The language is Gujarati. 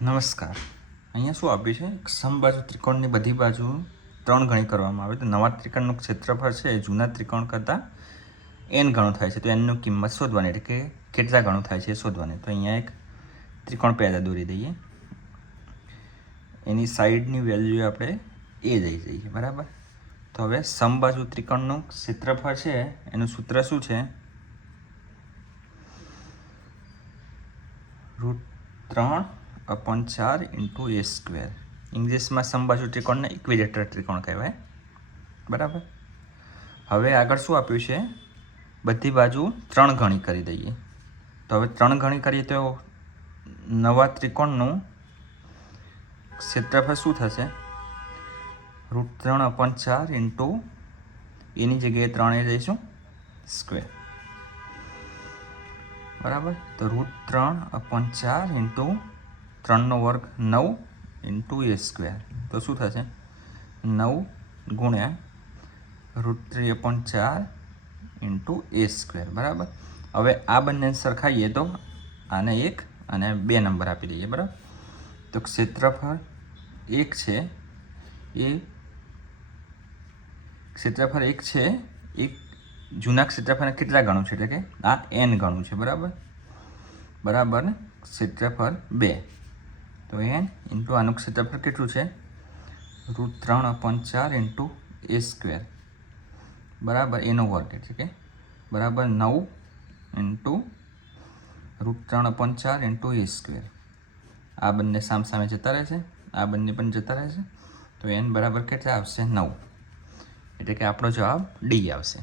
નમસ્કાર. અહીંયા શું આપ્યું છે? સમબાજુ ત્રિકોણની બધી બાજુ 3 ગણી કરવામાં આવે તો નવા ત્રિકોણનું ક્ષેત્રફળ છે એ જૂના ત્રિકોણ કરતાં n ગણું થાય છે. તો nની કિંમત શોધવાની, એટલે કે કેટલા ગણું થાય છે એ શોધવાની. તો અહીંયા એક ત્રિકોણ પહેલાં દોરી દઈએ. એની સાઈડની વેલ્યુ આપણે a લઈ જઈએ, બરાબર. તો હવે સમબાજુ ત્રિકોણનું ક્ષેત્રફળ છે એનું સૂત્ર શું છે? √3/4 × a². ઇંગ્લિશમાં સમબાજુ ત્રિકોણને ઇક્વિલેટરલ ત્રિકોણ કહેવાય, બરાબર. હવે આગળ શું આપ્યું છે? બધી બાજુ 3 ગણી કરી દઈએ. તો હવે 3 ગણી કરીએ તો નવા ત્રિકોણનું ક્ષેત્રફળ શું થશે? √3/4 × એની જગ્યાએ 3 લઈશું સ્ક્વેર, બરાબર. તો √3/4 × 3² 9 × a². તો શું થશે? 9 × √3/4 × a², બરાબર. હવે આ બંને સરખાઈએ તો આને 1 અને 2 નંબર આપી દઈએ, બરાબર. તો ક્ષેત્રફળ 1 છે એ જૂના ક્ષેત્રફળને કેટલા ગણું છે? એટલે કે આ n ગણું છે, બરાબર ને. ક્ષેત્રફળ 2, તો n × આનું ક્ષેત્રફળ કેટલું છે? √3/4 × a², બરાબર. એનો વર્ગ એટલે કે બરાબર 9 × √3/4 × a². આ બંને સામે જતા રહેશે, આ બંને પણ જતા રહેશે. તો n બરાબર કેટલા આવશે? 9. એટલે કે આપણો જવાબ D આવશે.